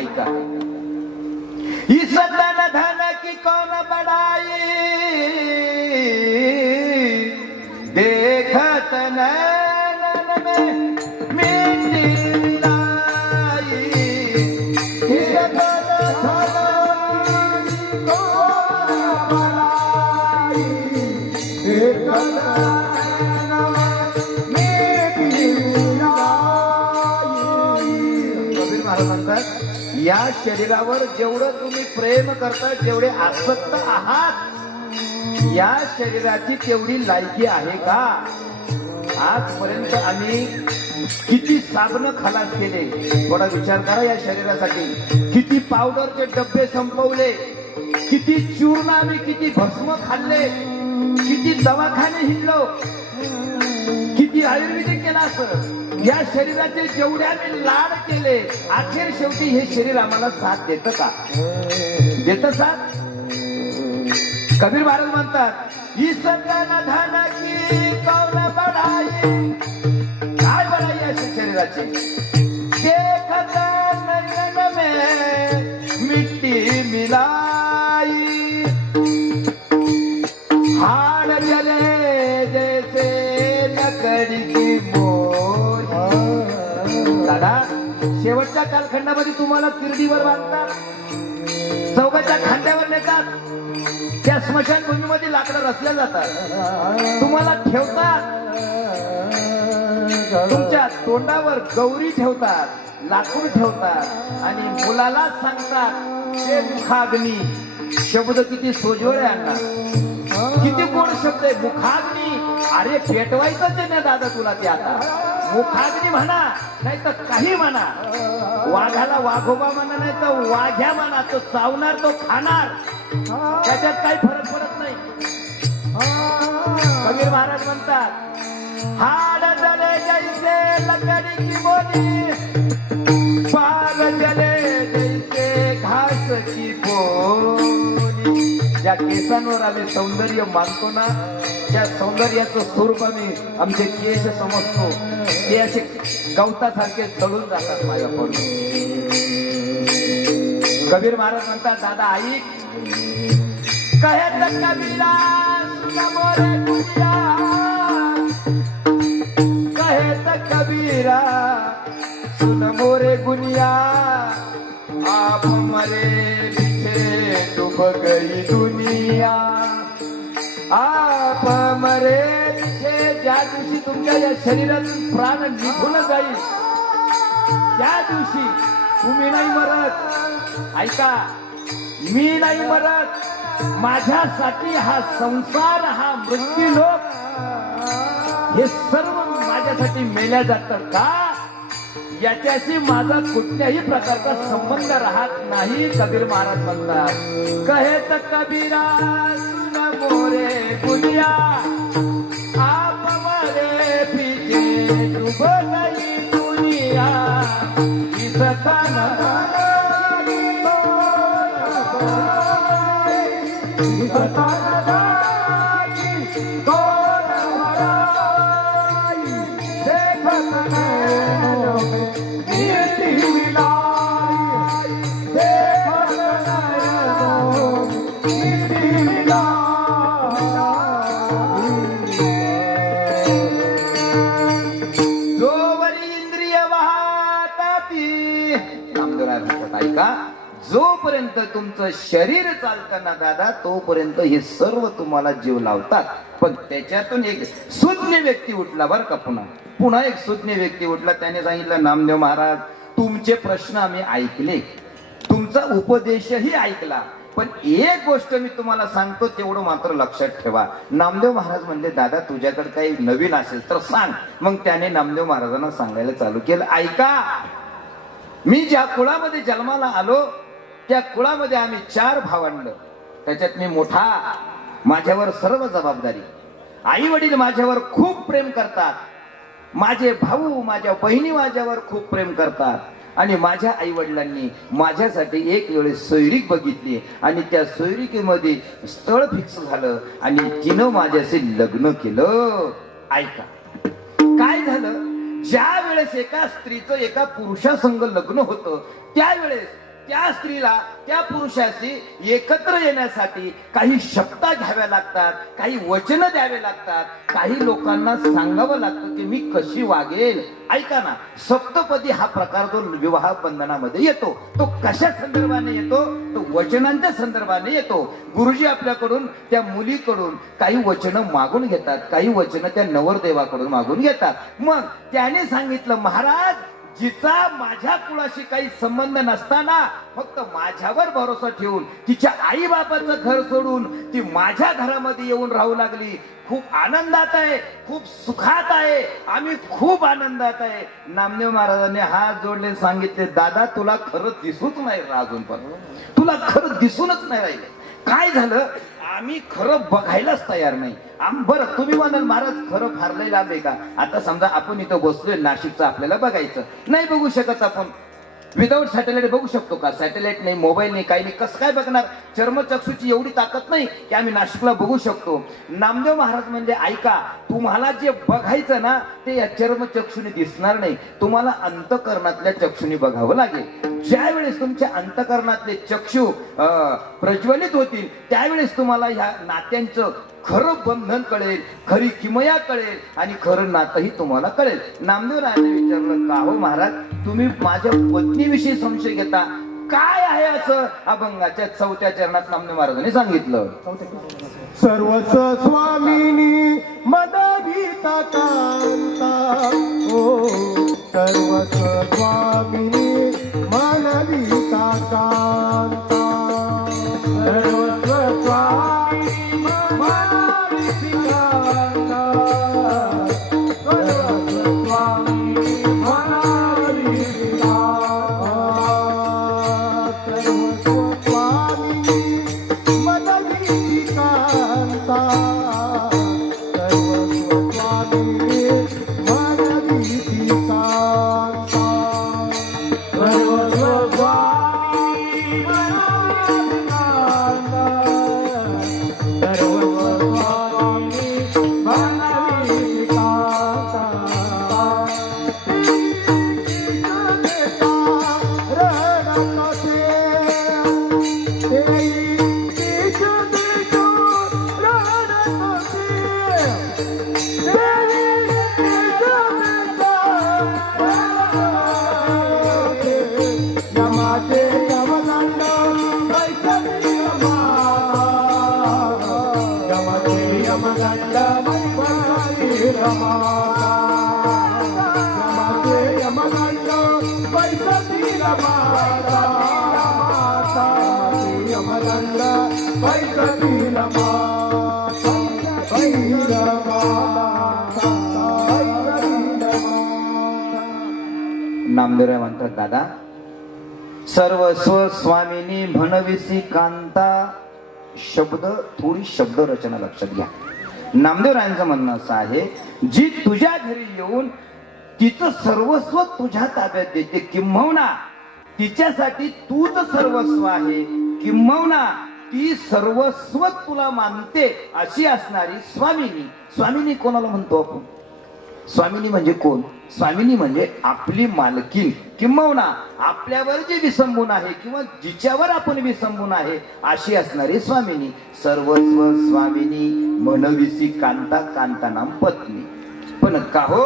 ऐका. इस तन धन की कौन बड़ाई, देखत नैनन में मिटी लाई. इस तन धन की कौन बड़ाई, देखत या शरीरावर जेवढं तुम्ही प्रेम करता, जेवढे आसक्त आहात, या शरीराची तेवढी लायकी आहे का? आजपर्यंत आम्ही किती साबण खलास केले, थोडा विचार करा या शरीरासाठी. किती पावडरचे डब्बे संपवले, किती चूर्ण आम्ही, किती भस्म खाल्ले, किती दवाखाने हिंडलो, किती आयुर्वेदिक केला. असं या शरीराचे जेवढे आम्ही लाड केले, अखेर शेवटी हे शरीर आम्हाला साथ देतं का? देतं साथ? कबीर महाराज म्हणतात, ही सगळ्यांना धन की कौन बढाई. काय बढाई असे शरीराचे? देखत नयन में मिट्टी मिलाई, हाड जले जैसे लकड़ी की मोर. दादा, शेवटच्या कालखंडामध्ये तुम्हाला तिरडीवर बांधतात, चौकाच्या खांद्यावर नेतात, त्या स्मशानभूमीमध्ये लाकडं रचल्या जातात, तुम्हाला ठेवतात, तुमच्या तोंडावर गौरी ठेवतात, लाकूड ठेवतात आणि मुलाला सांगतात ते मुखाग्नी. शब्द किती सोजवळ आहे अण्णा, किती गोड शब्द आहे. मुखाग्नी, अरे पेटवायचंच आहे ना दादा तुला ते. आता मुखाग्नी म्हणा, नाही तर काही म्हणा. वाघाला वाघोबा म्हणा, नाही तर वाघ्या म्हणा. तो चावणार, तो खाणार, त्याच्यात काही फरक पडत नाही. कबीर महाराज म्हणतात, हाड जले जैसे लकड़ी की बोली, पाग जले जैसे घास की बोली. ज्या केसांवर आम्ही सौंदर्य मानतो ना, त्या सौंदर्याचं स्वरूप आम्ही आमचे केस समजतो, ते असे गवतासारखे चढून जातात माझ्याकडून. कबीर महाराज म्हणतात, दादा ऐक, कहेत कबीरा मोरे गुनिया, कहेत कबीरा सुन मोरे गुनिया, आप मरे पीछे डूब गई दुनिया. आप मरे पीछे, ज्या दिवशी तुमच्या या शरीरातून प्राण निघून जाईल, त्या दिवशी तुम्ही नाही मरत. ऐका, मी नाही मरत. माझ्यासाठी हा संसार, हा मृत्यूलोक, हे सर्व माझ्यासाठी मेल्या जातं का? याच्याशी माझा कुठल्याही प्रकारचा संबंध राहत नाही. कबीर महाराज म्हणतात, कहेत कबीरा सुन मोरे गुनिया, आप मरे पीछे डूब गई दुनिया. इस जोपर्यंत तुमचं शरीर चालतं ना दादा, तोपर्यंत हे सर्व तुम्हाला जीव लावतात. पण त्याच्यातून एक सुज्ञ व्यक्ती उठला बरं का, पुन्हा एक सुज्ञ व्यक्ती उठला. त्याने सांगितलं, नामदेव महाराज, तुमचे प्रश्न आम्ही ऐकले, तुमचा उपदेशही ऐकला, पण एक गोष्ट मी तुम्हाला सांगतो, तेवढं मात्र लक्षात ठेवा. नामदेव महाराज म्हणले, दादा तुझ्याकडे काही नवीन असेल तर सांग. मग त्याने नामदेव महाराजांना सांगायला चालू केलं, ऐका, मी ज्या कुळामध्ये जन्माला आलो, त्या कुळामध्ये आम्ही 4 भावंड, त्याच्यात मी मोठा, माझ्यावर सर्व जबाबदारी. आई वडील माझ्यावर खूप प्रेम करतात, माझे भाऊ, माझ्या बहिणी माझ्यावर खूप प्रेम करतात. आणि माझ्या आई वडिलांनी माझ्यासाठी एक वेळेस सोयरीक बघितली आणि त्या सोयरिकेमध्ये स्थळ फिक्स झालं आणि तिनं माझ्याशी लग्न केलं. ऐका, काय झालं, ज्या वेळेस एका स्त्रीचं एका पुरुषासंग लग्न होतं, त्यावेळेस त्या स्त्रीला त्या पुरुषाशी एकत्र येण्यासाठी काही शब्द घ्याव्या लागतात, काही वचन द्यावे लागतात, काही लोकांना सांगावं लागतं की मी कशी वागेल. ऐका ना, सप्तपदी हा प्रकार जो विवाह बंधनामध्ये येतो तो कशा संदर्भाने येतो? तो वचनांच्या संदर्भाने येतो. गुरुजी आपल्याकडून त्या मुलीकडून काही वचन मागून घेतात, काही वचन त्या नवरदेवाकडून मागून घेतात. मग त्याने सांगितलं, महाराज, जिचा माझ्या कुळाशी काही संबंध नसताना फक्त माझ्यावर भरोसा ठेवून तिच्या आई बापाचं घर सोडून ती माझ्या घरामध्ये येऊन राहू लागली. खूप आनंदात आहे, खूप सुखात आहे, आम्ही खूप आनंदात आहे. नामदेव महाराजांनी हात जोडले, सांगितले, दादा तुला खरं दिसूच नाही अजून पण, तुला खरं दिसूनच नाही राहिले. काय झालं? आम्ही खरं बघायलाच तयार नाही. बरं, तुम्ही म्हणाल महाराज खरं फार लय लांब आहे का? आता समजा आपण इथं बसलोय नाशिकचं, आपल्याला बघायचं नाही, बघू शकत आपण. विदाऊट सॅटेलाइट बघू शकतो का? सॅटेलाइट नाही, मोबाईल नाही, काही नाही, कसं काय बघणार? चर्मचक्षुची एवढी ताकद नाही की आम्ही नाशिकला बघू शकतो. नामदेव महाराज म्हणजे, ऐका, तुम्हाला जे बघायचं ना ते या चर्मचक्षुने दिसणार नाही, तुम्हाला अंतकरणातल्या चक्षुने बघावं लागेल. ज्यावेळेस तुमच्या अंतकरणातले चक्षु प्रज्वलित होतील त्यावेळेस तुम्हाला ह्या नात्यांचं खरं बंधन कळेल, खरी किमया कळेल आणि खरं नातंही तुम्हाला कळेल. नामदेवरायांनी विचारलं, का हो महाराज, तुम्ही माझ्या पत्नीविषयी संशय घेता, काय आहे असं? अभंगाच्या 4थ्या चरणात नामदेव महाराजांनी सांगितलं, सर्वच स्वामिनी मदविता कांता, ओ सर्वच स्वामिनी मनविता कांता, सर्वच स्वामिनी मनविता कांता, सर्वच स्वामिनी मनविता कांता, सर्वच स्वामिनी मनविता कांता, सर्वस्व स्वामिनी मनविती कांता, सर्वस्व स्वामिनी मनविती कांता, सर्वस्व स्वामिनी मनविती कांता, नामदेवराय म्हणतात, दादा, सर्वस्व स्वामिनी म्हणविसी कांता, शब्द, थोडी शब्द रचना लक्षात घ्या. नामदेवरायांचं म्हणणं असं आहे, जी तुझ्या घरी येऊन तिचं सर्वस्व तुझ्या ताब्यात देते, किंबहुना तिच्यासाठी तूच सर्वस्व आहे, किंबहुना ती सर्वस्व तुला मानते, अशी असणारी स्वामिनी. स्वामिनी कोणाला म्हणतो आपण? स्वामिनी म्हणजे कोण? स्वामिनी म्हणजे आपली मालकीन, किंबहुना आपल्यावर जे विसंबून आहे किंवा जिच्यावर आपण विसंबून आहे अशी असणारी स्वामिनी. सर्वस्व स्वामिनी म्हणविसी कांता, कांता नाम पत्नी. पण का हो?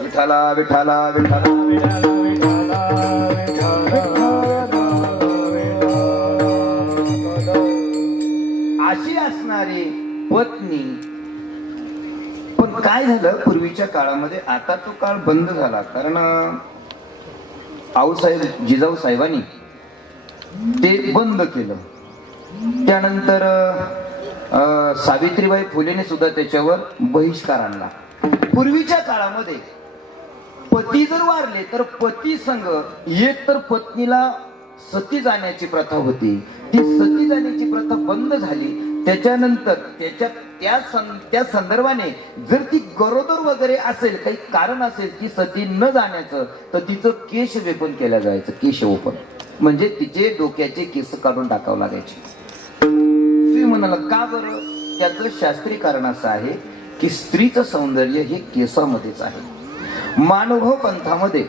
विठाला विठाला विठाला विठाला विठाला अशी असणारी पत्नी. पण काय झालं पूर्वीच्या काळामध्ये, आता तो काळ बंद झाला, कारण आऊसाहेब जिजाऊ साहेबांनी ते बंद केलं. त्यानंतर सावित्रीबाई फुलेने सुद्धा त्याच्यावर बहिष्कार आणला. पूर्वीच्या काळामध्ये पती जर वारले तर पती संग एक तर पत्नीला सती जाण्याची प्रथा होती, ती सती जाण्याची प्रथा बंद झाली. त्याच्यानंतर त्या संदर्भाने जर ती गरोदर वगैरे असेल, काही कारण असेल ती सती न जाण्याचं, तर तिचं केश वेपन केलं जायचं. केश ओपन म्हणजे तिचे डोक्याचे केस काढून टाकावं लागायचे. तुम्ही म्हणाला का बरं? त्याचं शास्त्रीय कारण असं आहे की स्त्रीचं सौंदर्य हे केसामध्येच आहे. मानवभाव पंथामध्ये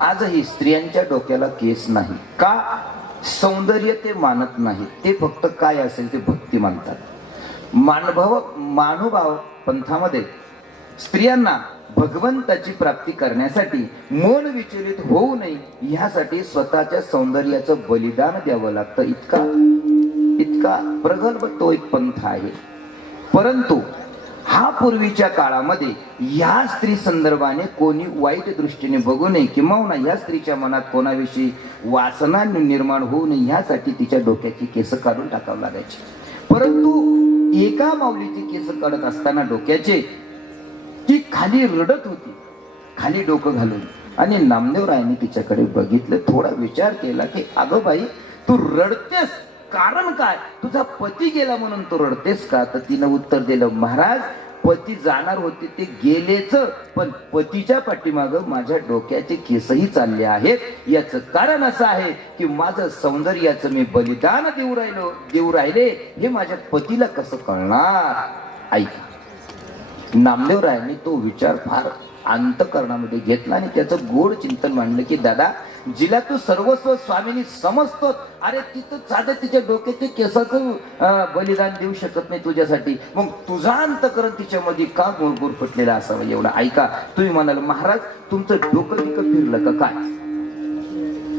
आजही स्त्रियांच्या डोक्याला केस नाही का? सौंदर्य ते मानत नाही, ते फक्त काय असेल ते भक्ती मानतात. मानुभाव पंथामध्ये स्त्रियांना भगवंताची प्राप्ती करण्यासाठी मन विचलित होऊ नये यासाठी स्वतःच्या सौंदर्याचं बलिदान द्यावं लागतं. इतका प्रगल्भ तो एक पंथ आहे. परंतु हा पूर्वीच्या काळामध्ये या स्त्री संदर्भाने कोणी वाईट दृष्टीने बघू नये, किंवा या स्त्रीच्या मनात कोणाविषयी वासना निर्माण होऊ नये यासाठी तिच्या डोक्याची केस काढून टाकावं लागायची. परंतु एका माऊलीची केस काढत असताना डोक्याचे ती खाली रडत होती, खाली डोकं घालून. आणि नामदेवरायांनी तिच्याकडे बघितलं, थोडा विचार केला की अगं बाई, तू रडतेस कारण काय? तुझा पती गेला म्हणून तू रडतेस का? तर तिनं उत्तर दिलं, महाराज, पती जाणार होते ते गेलेच, पण पतीच्या पाठीमागं माझ्या डोक्याचे केसही चालले आहेत. याचं कारण असं आहे की माझं सौंदर्याचं मी बलिदान देऊ राहिले हे माझ्या पतीला कसं कळणार? ऐका, नामदेवरायांनी तो विचार फार अंतःकरणामध्ये घेतला आणि त्याचं गोड चिंतन मांडलं की दादा, जिला तू सर्वस्व स्वामीनी समजतो, अरे तिथं साधं तिच्या डोक्याच्या केसाचं बलिदान देऊ शकत नाही तुझ्यासाठी, मग तुझा अंतःकरण तिच्यामध्ये का गोडगोड फुटलेला असावं एवढा? ऐका, तुम्ही म्हणाल महाराज तुमचं डोकं बिकं फिरलं का काय?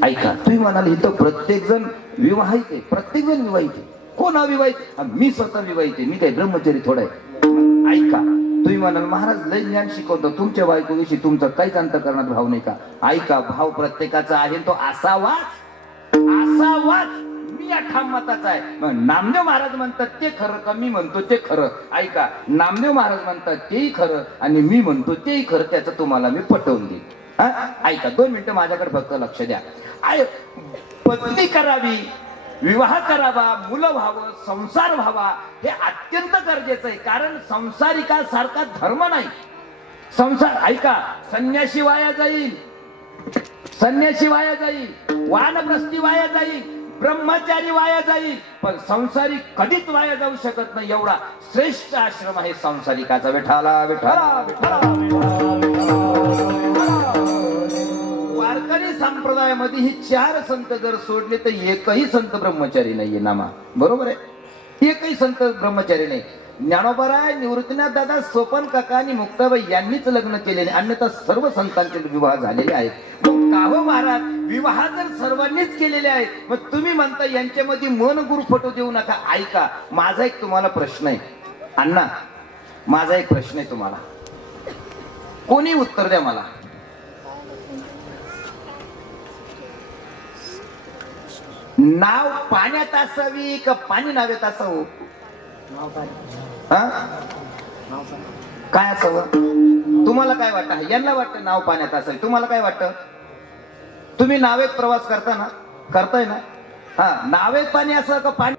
ऐका, तुम्ही म्हणाल इथं प्रत्येक जण विवाहित आहे, प्रत्येक जण विवाहित आहे. कोण अविवाहित? मी स्वतः विवाहित आहे, मी काही ब्रह्मचारी थोडा आहे. ऐका, तुम्ही म्हणाल महाराज लय ज्ञान शिकवतो, तुमच्या बायकोविषयी तुमचा काहीच अंतःकरणात भाव नाही का? ऐका, भाव प्रत्येकाचा आहे, तो असावाच. मी या ठाम मताचा आहे. नामदेव महाराज म्हणतात ते खरं का मी म्हणतो ते खरं? ऐका, नामदेव महाराज म्हणतात तेही खरं आणि मी म्हणतो तेही खरं, त्याचं तुम्हाला मी पटवून देईन. ऐका, 2 मिनिटं माझ्याकडे फक्त लक्ष द्या. पत्नी करावी, विवाह करावा, मुलं व्हावं, संसार व्हावा, हे अत्यंत गरजेचं आहे. कारण संसारिकासारखा धर्म नाही संसार. ऐका, संन्यासी वाया जाईल, वानप्रस्थी वाया जाईल, ब्रह्मचारी वाया जाईल, पण संसारिक कधीच वाया जाऊ शकत नाही. एवढा श्रेष्ठ आश्रम आहे संसारिकाचा. विठाला विठाला वारकरी संप्रदायामध्ये ही 4 संत जर सोडले तर एकही संत ब्रह्मचारी नाहीये नामा. बरोबर आहे, एकही संत ब्रह्मचारी नाही. ज्ञानोबराय, निवृत्तीनाथ दादा, सोपन काका आणि मुक्ताबाई यांनीच लग्न केलेले, अन्यथा सर्व संतांचे विवाह झालेले आहेत. मग का हो महाराज, विवाह जर सर्वांनीच केलेले आहेत, मग तुम्ही म्हणता यांच्यामध्ये मन गुरफटू देऊ नका. ऐका, माझा एक तुम्हाला प्रश्न आहे अण्णा, माझा एक प्रश्न आहे तुम्हाला, कोणी उत्तर द्या मला. नाव पाण्यात असावी का पाणी नावेत असावं? काय असावं? तुम्हाला काय वाटतं? यांना वाटतं नाव पाण्यात असावी, तुम्हाला काय वाटतं? तुम्ही नावेत प्रवास करताय ना? हा, नावेत पाणी असावं का पाणी